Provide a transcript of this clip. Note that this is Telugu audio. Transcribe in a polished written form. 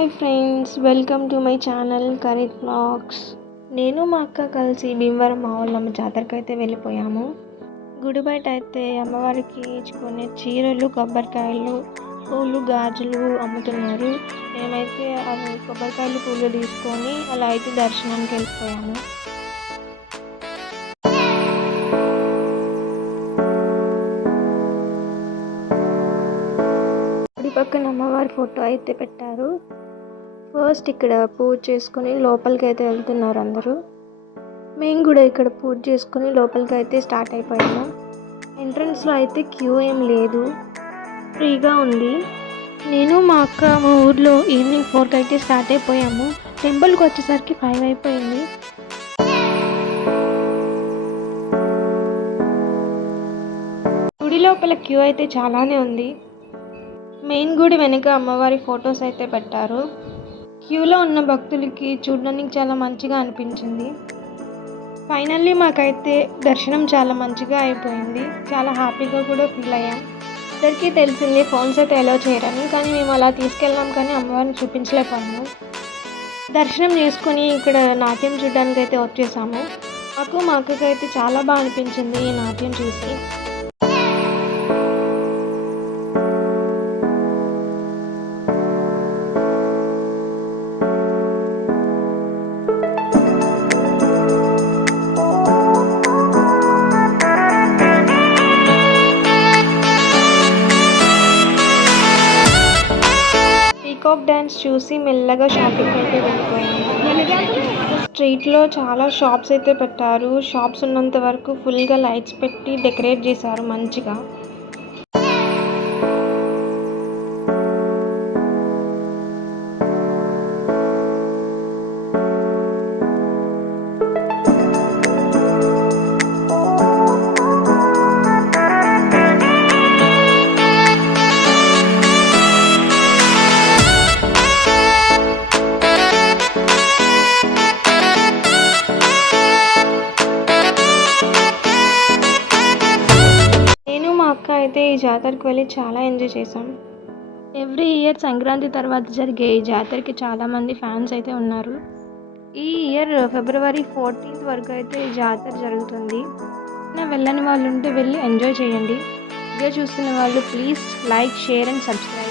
Hi friends, welcome to my channel కరిత్ వ్లాగ్స్. నేను మా అక్క కలిసి భీమవరం మా వాళ్ళమ్మ జాతరకి అయితే వెళ్ళిపోయాము. గుడి బయట అయితే అమ్మవారికి ఇచ్చుకునే చీరలు, కొబ్బరికాయలు, పూలు, గాజులు అమ్ముతున్నారు. మేమైతే అవి కొబ్బరికాయలు, పూలు తీసుకొని అలా అయితే దర్శనానికి వెళ్ళిపోయాము. గుడి పక్కన అమ్మవారి ఫోటో అయితే పెట్టారు. ఫస్ట్ ఇక్కడ పూజ చేసుకొని లోపలికి అయితే వెళ్తున్నారు అందరూ. మేము కూడా ఇక్కడ పూజ చేసుకొని లోపలికి అయితే స్టార్ట్ అయిపోయాము. ఎంట్రన్స్లో అయితే క్యూ ఏం లేదు, ఫ్రీగా ఉంది. నేను మా అక్క మా ఊర్లో ఈవినింగ్ 4కి అయితే స్టార్ట్ అయిపోయాము. టెంపుల్కి వచ్చేసరికి 5 అయిపోయింది. గుడి లోపల క్యూ అయితే చాలానే ఉంది. మెయిన్ గుడి వెనుక అమ్మవారి ఫొటోస్ అయితే పెట్టారు. క్యూలో ఉన్న భక్తులకి చూడడానికి చాలా మంచిగా అనిపించింది. ఫైనల్లీ మాకైతే దర్శనం చాలా మంచిగా అయిపోయింది. చాలా హ్యాపీగా కూడా ఫీల్ అయ్యాం. అందరికీ తెలిసింది ఫోన్స్ అయితే అలౌ చేయరని, కానీ మేము అలా తీసుకెళ్ళాం, కానీ అమ్మవారిని చూపించలేకపోయాము. దర్శనం చేసుకొని ఇక్కడ నాట్యం చూడడానికి అయితే వచ్చేసాము. మా అక్కకి అయితే చాలా బాగా అనిపించింది ఈ నాట్యం చూసి. పీకాక్ డ్యాన్స్ చూసి మెల్లగా షాపింగ్ అయితే వెళ్ళిపోయాము. స్ట్రీట్లో చాలా షాప్స్ అయితే పెట్టారు. షాప్స్ ఉన్నంత వరకు ఫుల్గా లైట్స్ పెట్టి డెకరేట్ చేశారు మంచిగా. అయితే ఈ జాతరకు వెళ్ళి చాలా ఎంజాయ్ చేసాం. ఎవ్రీ ఇయర్ సంక్రాంతి తర్వాత జరిగే ఈ జాతరకి చాలామంది ఫ్యాన్స్ అయితే ఉన్నారు. ఈ ఇయర్ ఫిబ్రవరి 14th వరకు అయితే ఈ జాతర జరుగుతుంది. వెళ్ళని వాళ్ళు ఉంటే వెళ్ళి ఎంజాయ్ చేయండి. వీడియో చూస్తున్న వాళ్ళు please like, share and subscribe.